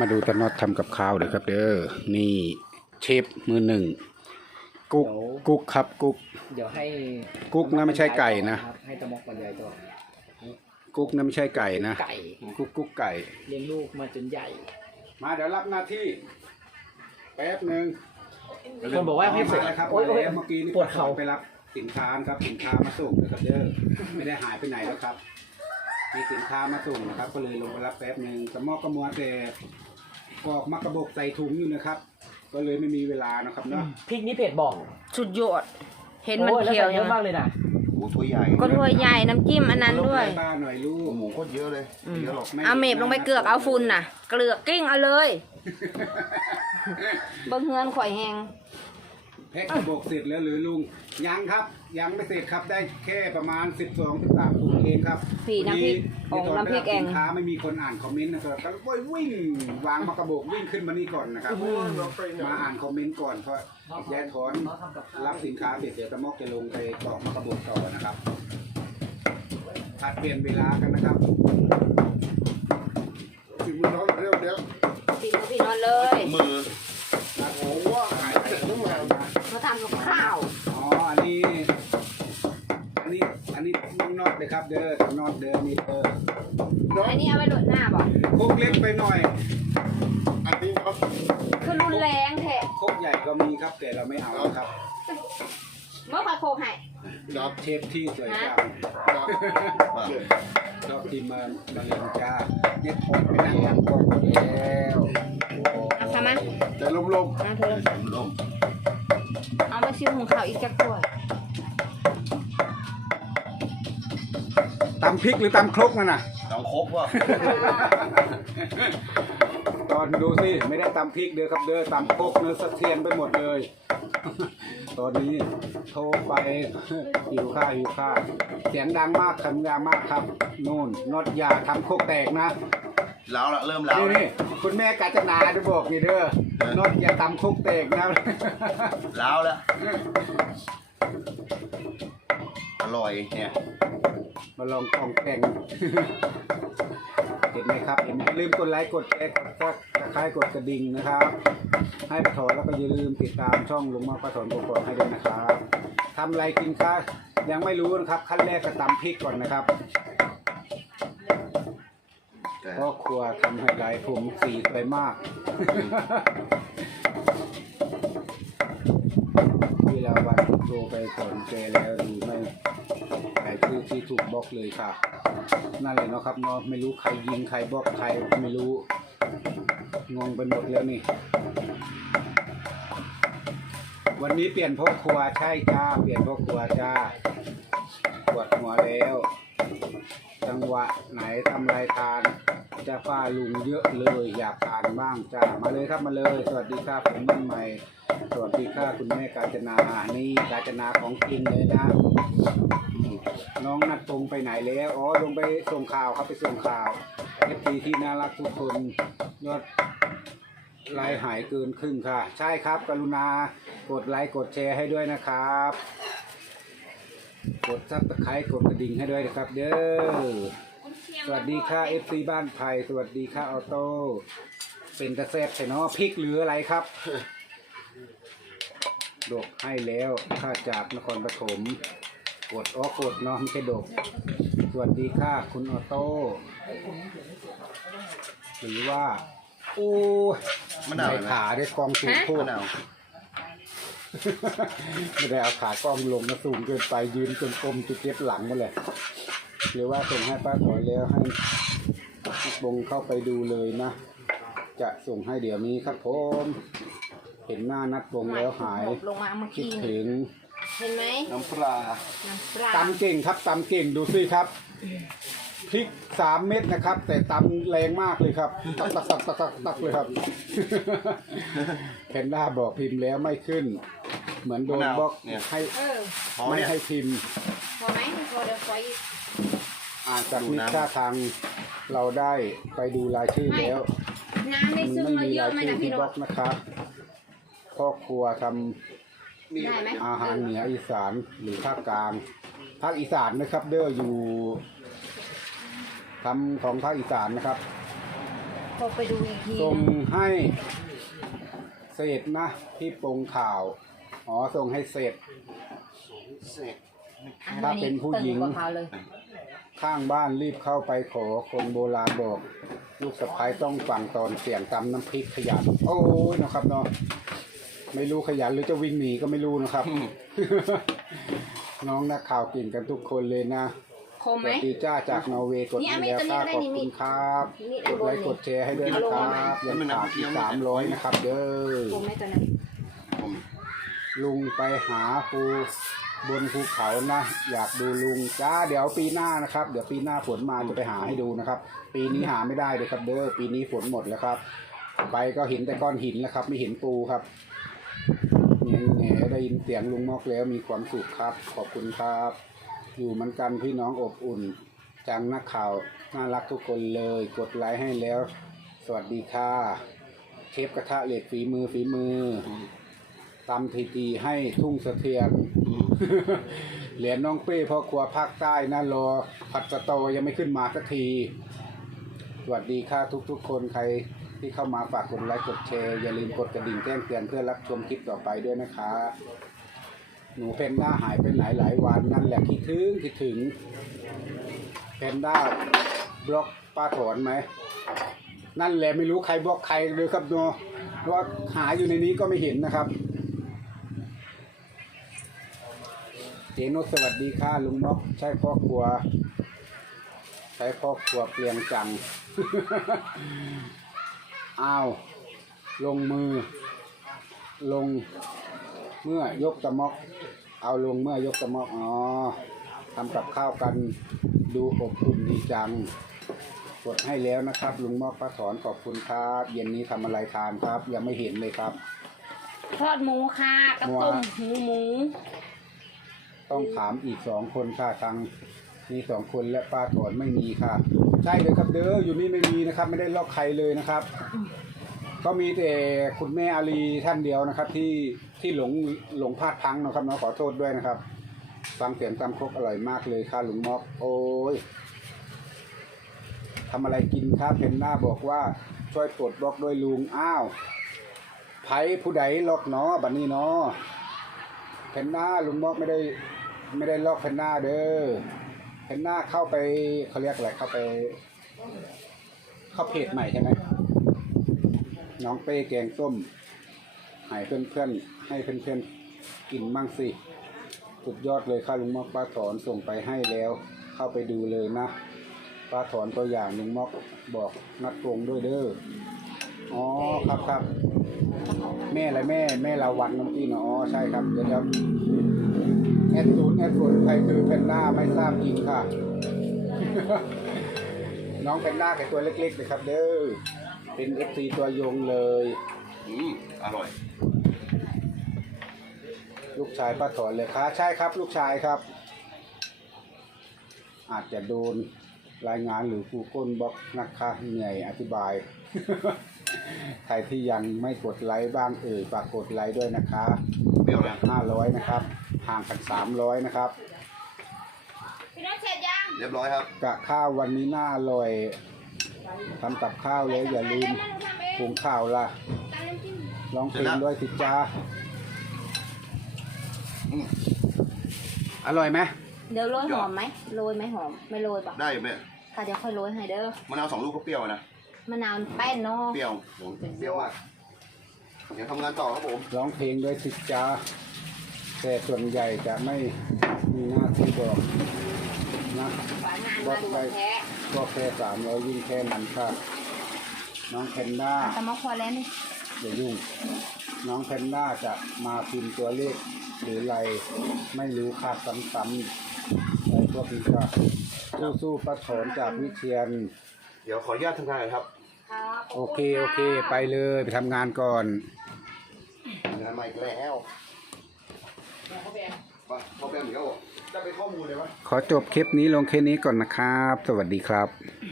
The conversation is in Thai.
มาดูตาน็อตทำกับข้าวเลยครับ เด้อ นี่เชฟมือหนึ่ง กุ๊กเดี๋ยวกุ๊กครับ กุ๊ก เดี๋ยวให้กุ๊กนะไม่ใช่ไก่นะ ครับให้ตะมกบรรยายต่อกุ๊กนั่นไม่ใช่ไก่นะ ไก่กุ๊กกุ๊กไก่ เลี้ยงลูกมาจนใหญ่ มาเดี๋ยวรับหน้าที่ แป๊บหนึ่งคนบอกว่าให้มาเสร็จแล้วครับโอ๊ยมาโอ๊ยแล้วเมื่อกี้นี่ปวดเข่าไปรับสินค้านะครับสินค้ามาส่งนะครับเด้อ ไม่ได้หายไปไหนแล้วครับ มีสินค้ามาส่งนะครับ ก็เลยลงไปรับแป๊บหนึ่งกระหมอกกระมัวแต่กรอกมักกระบอกใส่ถุงอยู่นะครับ ก็เลยไม่มีเวลานะครับเนาะพริกนี่เผ็ดบอกสุดยอด เห็นมันโอ้แล้เขียวใส่เยยังอะมากเลยนะหมูตัวใหญ่ก็ถ้วยใหญ่น้ำจิ้มอันนั้นด้วยป้าหน่อยลูกหมูโคตรเยอะเลยอืมเยอะหรอกเอาเมบลงไปเกลือกเอาฝุ่นน่ะ เกลือกกิ้งเอาเลย เบิ่งเฮือนข่อยแหง แพ็คกระบอกเสร็จแล้วหรือลุงยังครับ ยังไม่เสร็จครับได้แค่ประมาณ 12 13ถุงเองครับผีน้ำพริกวัของน้ำพริกแองสินค้าไม่มีคนอ่านคอมเมนต์นะครับก็เลยวิ่งวางมากระบอกวิ่งขึ้นมานี่ก่อนนะครับ มาอ่านคอมเมนต์ก่อนเพราะยายถอนรับสินค้าเสร็จเดี๋ยวตะมอกจะลงไปกรอกมากระบอกต่อนะครับผัดเปลี่ยนเวลากันนะครับ ถึงมือน้องเร็วเร็ว พี่น้องพี่นอนเลย มือโอ้โหหายเสร็จต้องมา มาทำกับข้าว อ๋ออันนี้ อันนี้อันนี้น้องน็อตเลยครับ เด้อน้องน็อตเด้อนี่เด้อ อันนี้เอาไว้โดดหน้าบ่ โคกเล็กไปหน่อย อันนี้ครับ คือรุนแรงแท้ โคก ใหญ่ก็มีครับ แต่เราไม่เอาครับเมื่อคอยโคกให้ดับเชฟที่สวยงามดับชอบทีมมามาเรียนจ้าเนี่ยพอไปนั่งยังพอแล้วเอาทำมาแต่ลมลมเอาเธอลมเอามาซิวหุงข้าวอีกจักถ้วยตำพริกหรือตำครกนั่นน่ะต้องครบว่ะ ตอนดูสิไม่ได้ตำพริกเด้อครับเด้อตำโคกเนื้อสะเทียนไปหมดเลย ตอนนี้โทรไปหิวข้าวหิวข้าวเสียงดังมากคำยามากครับนู่นน็อตยาทำโคกแตกนะแล้วละเริ่มแล้วนี่นี่คุณแม่กาญจนาจะบอกนี่เด้อน็อตอย่าทำโคกแตกนะแล้วละอร่อยเนี่ยมาลองกองแกง เห็นไหมครับเห็นไหมอย่าลืมกดไลค์กดแชร์กดซักตะไคร้กดกระดิ่งนะครับ ให้ปะถอนแล้วก็อย่าลืมติดตามช่องลุงมาปะถอนกกอกให้ด้วยนะครับทำอะไรกินคะยังไม่รู้นะครับ ขั้นแรกก็ตำพริกก่อนนะครับพ่อครัวทำให้หลายผมสีสวยมาก เวลาวันโทรไปสอนแกแล้วดูไม่ หายชื่อที่ถูกบล็อกเลยค่ะ นั่นเลยเนาะครับเนาะไม่รู้ใครยิงใครบล็อกใครไม่รู้ งงไปหมดแล้วนี่ วันนี้เปลี่ยนพ่อครัวใช่จ้า เปลี่ยนพ่อครัวจ้าปวดหัวแล้ว จังหวะไหนทำไรทานจะฝ้าลุงเยอะเลยอยากทานบ้างจ้ามาเลยครับมาเลย สวัสดีครับผมบ้านใหม่ สวัสดีค่ะคุณแม่กาญจนานี่กาญจนาของจริงเลยนะ น้องนัดตรงไปไหนแล้วอ๋อลงไปส่งข่าวครับไปส่งข่าวเอฟซีที่น่ารักทุกคนยอดไลค์หายเกินครึ่งค่ะ ใช่ครับ กรุณากดไลค์กดแชร์ให้ด้วยนะครับ กดซับสไครต์กดกระดิ่งให้ด้วยนะครับ เด้อสวัสดีค่ะ FC บ้านไผ่สวัสดีค่ะออโต้เป็นตะแซบใช่เนาะพริกหรืออะไรครับดกให้แล้วข้าจากนครปฐม กดอ๋อกดเนาะไม่ใช่ดก สวัสดีค่ะ คุณออโต้หรือว่า โอ้ยมะนาวในไหม ขาได้กองสูงโคตมะรนาวไม่ได้เอาขากล้องลงนะสูงเกินไปยืนจนกลมจุดเจ็บหลังมาเลยหรือว่าส่งให้ป้าถอยแล้วให้บงเข้าไปดูเลยนะ จะส่งให้เดี๋ยวนี้ครับผม เห็นหน้านัดบงแล้วหายลงมาเมื่อคิดกี้ถึง เห็นไหมน้ำปลาน้ำปลาตำเก่งครับตำเก่งดูสิครับพริกสามเม็ดนะครับ แต่ตำแรงมากเลยครับตักตักตักตักตักตักเลยครับแพนด้าบอกพิมพ์แล้วไม่ขึ้น เหมือนโดนบล็อกให้เออพอไม่เนี่ยให้พิมพ์ พอไหมพอเดี๋ยวไฟอ่านจากนิท่าทางเราได้ไปดูรายชื่อแล้ว น้ำในมันซึมไม่มามีเยอะรายไหมชื่อนะที่พี่บรล็อถกนะครับพ่อครัวทำ ได้ไหม อาหารเหนืออีสานหรือภาคกลาง ภาคอีสานนะครับ เด้ออยู่ทำของภาคอีสานนะครับพอไปดูอีกทีส่งนะให้เศษนะที่ปงข่าวอ๋อส่งให้เศษ เสร็จถ้าเป็นผู้หญิง ตึกว่าเขาเลยข้างบ้านรีบเข้าไปขอคนโบราณบอก ลูกสะพ้ายต้องฟังตอนเสียงตำน้ำพริกขยันโอ้ยนะครับเนาะ ไม่รู้ขยันหรือจะวิ่งหนีก็ไม่รู้นะครับ น้องนักข่าวเก่งกันทุกคนเลยนะคมสไหม วัสดีจ้าจากนอร์เวย์กดนี่ให้เอามีดแล้วตัวนี้ค่ะก็ขได้อบนี่คุณครับกดไลค์กดแชร์ให้ด้วยนะครับยังขาดอีกสามร้อยนะครับเด้อ คมไหมตัวนั้น ผมลุงไปหาภูบนภูเขานะ อยากดูลุงจ้าเดี๋ยวปีหน้านะครับ เดี๋ยวปีหน้าฝนมาจะไปหาให้ดูนะครับ ปีนี้หาไม่ได้เลยครับเด้อปีนี้ฝนหมดแล้วครับ ไปก็เห็นแต่ก้อนหินแล้วครับ ไม่เห็นปูครับ แง่แง่ได้ยินเสียงลุงมอกแล้วมีความสุขครับ ขอบคุณครับ อยู่มือนกันพี่น้องอบอุ่น จังนักข่าวน่ารักทุกคนเลย กดไลค์ให้แล้ว สวัสดีค่ะ เชฟกระทะเหล็กฝีมือฝีมือตำทีทีให้ทุ่งสะเทือนเหรียญน้องเป้พ่อครัวภาคใต้นะรอผัดสะโตยังไม่ขึ้นมาสักที สวัสดีค่ะทุกๆคนใคร ที่เข้ามาฝากกดไลค์กดแชร์อย่าลืมกดกระดิ่งแจ้งเตือนเพื่อรับชมคลิปต่อไปด้วยนะคะหนูเพนด้าหายไปไหนหลายวันนั่นแหละคิดถึงคิดถึงเพนด้าบล็อกป้าถอนไหมนั่นแหละไม่รู้ใครบล็อกใครเลยครับเนาะว่าหาอยู่ในนี้ก็ไม่เห็นนะครับเจนุสสวัสดีค่ะลุงม็อกใช่พ่อครัว ใช้พ่อครัวเปลี่ยงจัง อ้าว ลงมือ ลงเมื่อยกตะมอก เอาลงเมื่อยกตะมอก อ๋อทำกับข้าวกันดูอบอุ่นดีจัง กดให้แล้วนะครับ ลุงมอกป้าถอนขอบคุณครับ เย็นนี้ทำอะไรทานครับ ยังไม่เห็นเลยครับ ทอดหมูค่ะกับต้มหูหมู ต้องถามอีกสองคนค่ะทาง มีสองคนและป้าถอนไม่มีค่ะ ใช่เลยครับเด้ออยู่นี่ไม่มีนะครับ ไม่ได้ลอกใครเลยนะครับ ก็มีแต่คุณแม่อาลีท่านเดียวนะครับ ที่ที่หลงหลงพลาดพังนะครับเนาะขอโทษด้วยนะครับฟังเสียงตำครกอร่อยมากเลยค่ะลุงมอก โอ้ยทำอะไรกินครับเพนหน้าบอกว่าช่วยปลดล็อกด้วยลุงอ้าวไผผู้ใดล็อกเนาะบัดนี้เนาะเพนหน้าลุงมอกไม่ได้ไม่ได้ล็อกเพนหน้าเด้อ เพนหน้าเข้าไปเขาเรียกอะไรเข้าไป เข้าเพจใหม่ใช่ไหมน้องเป้แกงส้มให้เพื่อนๆให้เพื่อนๆกินมั่งสิสุดยอดเลยค่ะลุงมอกป้าถอนส่งไปให้แล้ว เข้าไปดูเลยนะป้าถอนตัวอย่างลุงมอกบอกนัดตรงด้วยเด้ออ๋อครับครับแม่อะไรแม่แม่ลาวันน้ำกี้เนาะอ๋อใช่ครับเดี๋ยวเดี๋ยว แอดศูนย์แอดศูนย์ใครคือเพนด้าไม่ทราบจริงค่ะ น้องเพนด้าแค่ตัวเล็กๆเลยครับ เด้อเป็นเอฟซีตัวยงเลยอืมอร่อย ลูกชายป้าถอนเลยค่ะใช่ครับ ลูกชายครับ อาจจะโดนรายงานหรือกูก้นบล็อกนะคะเหนื่อยอธิบาย ใครที่ยังไม่กดไลค์บ้างเอ่ยฝากกดไลค์ด้วยนะคะเปรี้ยวนะห้าร้อยนะครับ ห่างกันสามร้อยนะครับ พี่น้องเสร็จยังเรียบร้อยครับ กะข้าววันนี้น่าอร่อยทำกับข้าวแล้วอย่าลืมปรุงข้าวล่ะ ตามน้ำจิ้มร้องเพลงด้วยสิจ้าอืมอร่อยไหมเดี๋ยวโรยหอมไหมโรยไหมหอม ไม่โรยปะได้อยู่ไหมค่ะเดี๋ยวค่อยโรยให้เด้อมะนาวสองลูกก็เปรี้ยวนะ มะนาวแป้นเนาะ เปรี้ยวผมเปรี้ยวมากเดี๋ยวทำงานต่อครับผม ร้องเพลงด้วยสิจ้า แต่ส่วนใหญ่จะไม่มีหน้าที่บอกนะฝางานมาดูแท้ก็แค่สามร้อยยิ่งแค่นั้นค่ะ น้องแพนด้าตะมะควาแล้วนี่อย่ายุ่ง น้องแพนด้าจะมาพิมพ์ตัวเลขหรืออะไรไม่รู้ค่ะซ้ำๆอะไรพวกนี้ค่ะสู้ๆประถอนจากวิเชียน เดี๋ยวขออนุญาตทำงานก่อนครับครับ โอเค โอเค ไปเลย ไปทำงานก่อนงานมาอีกแล้วไปพ่อแบมอีกแล้ว ขอจบคลิปนี้ลงแค่นี้ก่อนนะครับ สวัสดีครับ